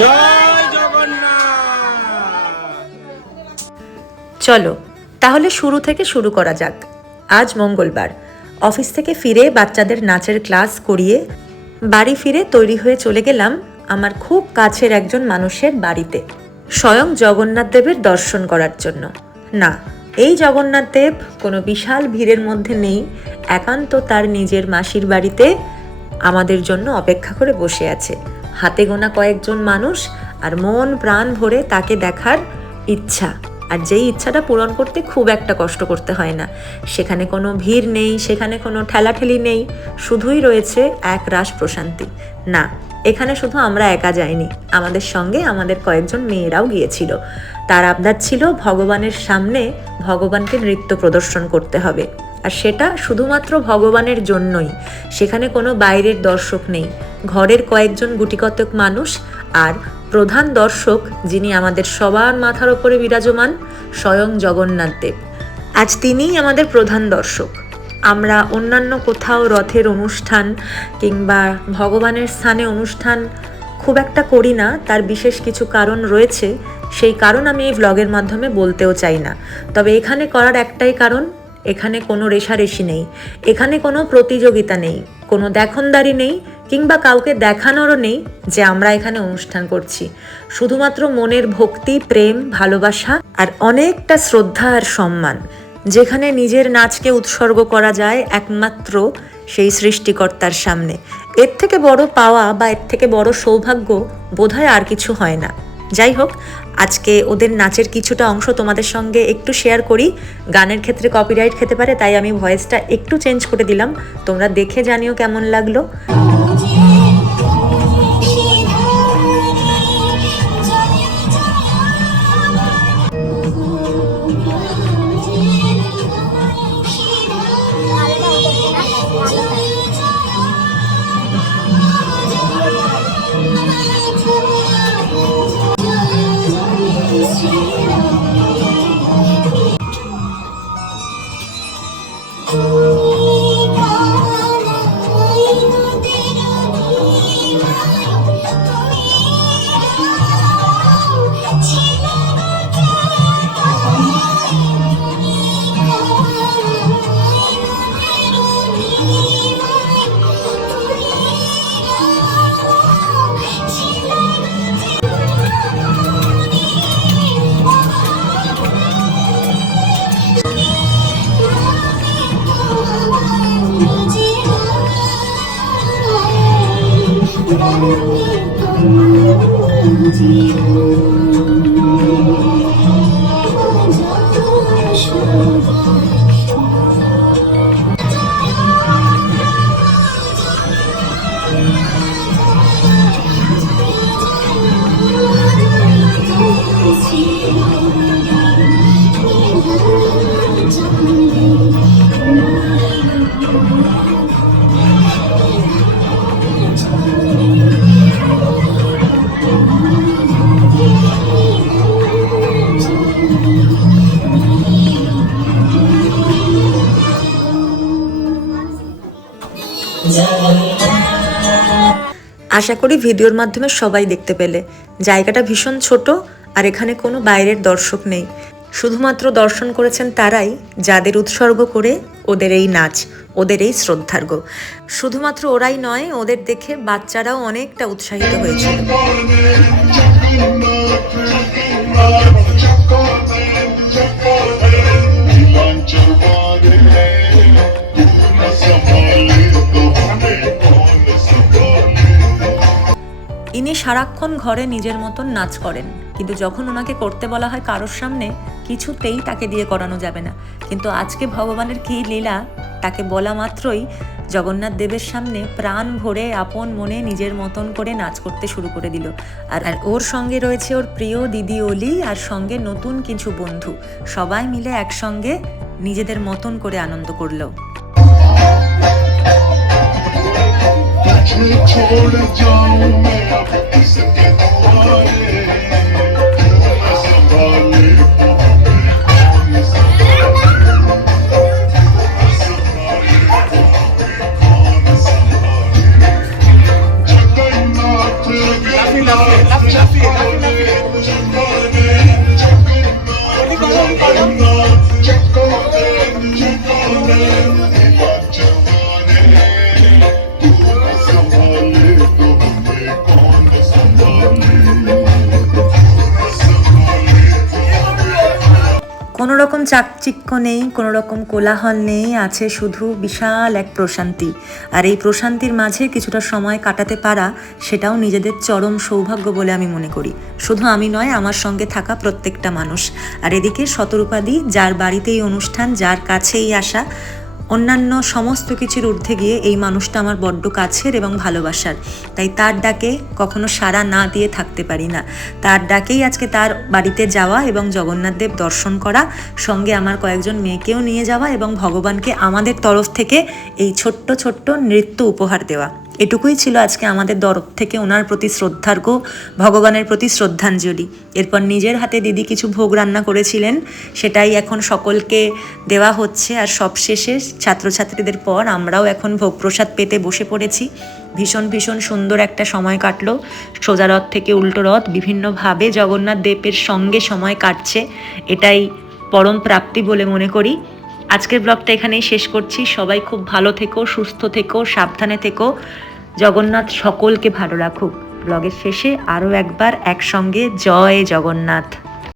জয় জগন্নাথ। চলো তাহলে শুরু থেকে শুরু করা যাক। আজ মঙ্গলবার, অফিস থেকে ফিরে বাচ্চাদের নাচের ক্লাস করিয়ে বাড়ি ফিরে তৈরি হয়ে চলে গেলাম আমার খুব কাছের একজন মানুষের বাড়িতে, স্বয়ং জগন্নাথ দেবের দর্শন করার জন্য। না, এই জগন্নাথ দেব কোনো বিশাল ভিড়ের মধ্যে নেই, একান্ত তার নিজের মাসির বাড়িতে আমাদের জন্য অপেক্ষা করে বসে আছে। হাতে গোনা কয়েকজন মানুষ, আর মন প্রাণ ভরে তাকে দেখার ইচ্ছা। আর যেই ইচ্ছাটা পূরণ করতে খুব একটা কষ্ট করতে হয় না। সেখানে কোনো ভিড় নেই, সেখানে কোনো ঠেলাঠেলি নেই, শুধুই রয়েছে এক রাস প্রশান্তি। না, এখানে শুধু আমরা একা যাইনি, আমাদের সঙ্গে আমাদের কয়েকজন মেয়েরাও গিয়েছিল। তার আবদার ছিল ভগবানের সামনে ভগবানকে নৃত্য প্রদর্শন করতে হবে, আর সেটা শুধুমাত্র ভগবানের জন্যই। সেখানে কোনো বাইরের দর্শক নেই, ঘরের কয়েকজন গুটিকতক মানুষ, আর প্রধান দর্শক যিনি আমাদের সবার মাথার ওপরে বিরাজমান, স্বয়ং জগন্নাথ দেব। আজ তিনিই আমাদের প্রধান দর্শক। আমরা অন্যান্য কোথাও রথের অনুষ্ঠান কিংবা ভগবানের স্থানে অনুষ্ঠান খুব একটা করি না, তার বিশেষ কিছু কারণ রয়েছে। সেই কারণ আমি এই ভ্লগের মাধ্যমে বলতেও চাই না। তবে এখানে করার একটাই কারণ, এখানে কোনো রেষারেষি নেই, এখানে কোনো প্রতিযোগিতা নেই, কোনো দেখনদারি নেই, কিংবা কাউকে দেখানোরও নেই যে আমরা এখানে অনুষ্ঠান করছি। শুধুমাত্র মনের ভক্তি, প্রেম, ভালোবাসা আর অনেকটা শ্রদ্ধা আর সম্মান, যেখানে নিজের নাচকে উৎসর্গ করা যায় একমাত্র সেই সৃষ্টিকর্তার সামনে। এর থেকে বড় পাওয়া বা এর থেকে বড় সৌভাগ্য বোধহয় আর কিছু হয় না। যাই হোক, আজকে ওদের নাচের কিছুটা অংশ তোমাদের সঙ্গে একটু শেয়ার করি। গানের ক্ষেত্রে কপিরাইট খেতে পারে, তাই আমি ভয়েসটা একটু চেঞ্জ করে দিলাম। তোমরা দেখে জানিও কেমন লাগলো। আশা করি ভিডিওর মাধ্যমে সবাই দেখতে পেলে। জায়গাটা ভীষণ ছোট, আর এখানে কোনো বাইরের দর্শক নেই। শুধুমাত্র দর্শন করেছেন তারাই যাদের উৎসর্গ করে ওদের এই নাচ, ওদের এই শ্রদ্ধার্ঘ। শুধুমাত্র ওরাই নয়, ওদের দেখে বাচ্চারাও অনেকটা উৎসাহিত হয়েছিল। ইনি সারাক্ষণ ঘরে নিজের মতন নাচ করেন, কিন্তু যখন ওনাকে করতে বলা হয় কারোর সামনে, কিছুতেই তাকে দিয়ে করানো যাবে না। কিন্তু আজকে ভগবানের কী লীলা, তাকে বলা মাত্রই জগন্নাথ দেবের সামনে প্রাণ ভরে আপন মনে নিজের মতন করে নাচ করতে শুরু করে দিল। আর ওর সঙ্গে রয়েছে ওর প্রিয় দিদি অলি, আর সঙ্গে নতুন কিছু বন্ধু। সবাই মিলে একসঙ্গে নিজেদের মতন করে আনন্দ করলো। छोड़ जाऊं मैं अब किसके दुआरे, संभाले जगन्नाथ কোনো রকম চাকচিক্য নেই, কোনো রকম কোলাহল নেই, আছে শুধু বিশাল এক প্রশান্তি। আর এই প্রশান্তির মাঝে কিছুটা সময় কাটাতে পারা, সেটাও নিজেদের চরম সৌভাগ্য বলে আমি মনে করি। শুধু আমি নয়, আমার সঙ্গে থাকা প্রত্যেকটা মানুষ। আর এদিকে শতরূপাদি, যার বাড়িতেই অনুষ্ঠান, যার কাছেই আসা, অন্যান্য সমস্ত কিছুর ঊর্ধ্বে গিয়ে এই মানুষটা আমার বড্ড কাছের এবং ভালোবাসার। তাই তার ডাকে কখনো সাড়া না দিয়ে থাকতে পারি না। তার ডাকেই আজকে তার বাড়িতে যাওয়া এবং জগন্নাথ দেব দর্শন করা, সঙ্গে আমার কয়েকজন মেয়েকেও নিয়ে যাওয়া এবং ভগবানকে আমাদের তরফ থেকে এই ছোট্ট ছোট্ট নৃত্য উপহার দেওয়া। এটুকুই ছিল আজকে আমাদের তরফ থেকে ওনার প্রতি শ্রদ্ধার্ঘ, ভগবানের প্রতি শ্রদ্ধাঞ্জলি। এরপর নিজের হাতে দিদি কিছু ভোগ রান্না করেছিলেন, সেটাই এখন সকলকে দেওয়া হচ্ছে। আর সবশেষে ছাত্রছাত্রীদের পর আমরাও এখন ভোগ প্রসাদ পেতে বসে পড়েছি। ভীষণ ভীষণ সুন্দর একটা সময় কাটলো। সোজা রথ থেকে উল্টো রথ, বিভিন্নভাবে জগন্নাথ দেবের সঙ্গে সময় কাটছে, এটাই পরম প্রাপ্তি বলে মনে করি। আজকের ব্লগটা এখানেই শেষ করছি। সবাই খুব ভালো থেকো, সুস্থ থেকো, সাবধানে থেকো। জগন্নাথ সকলকে ভালো রাখুক। ব্লগের শেষে আরও একবার একসঙ্গে জয় জগন্নাথ।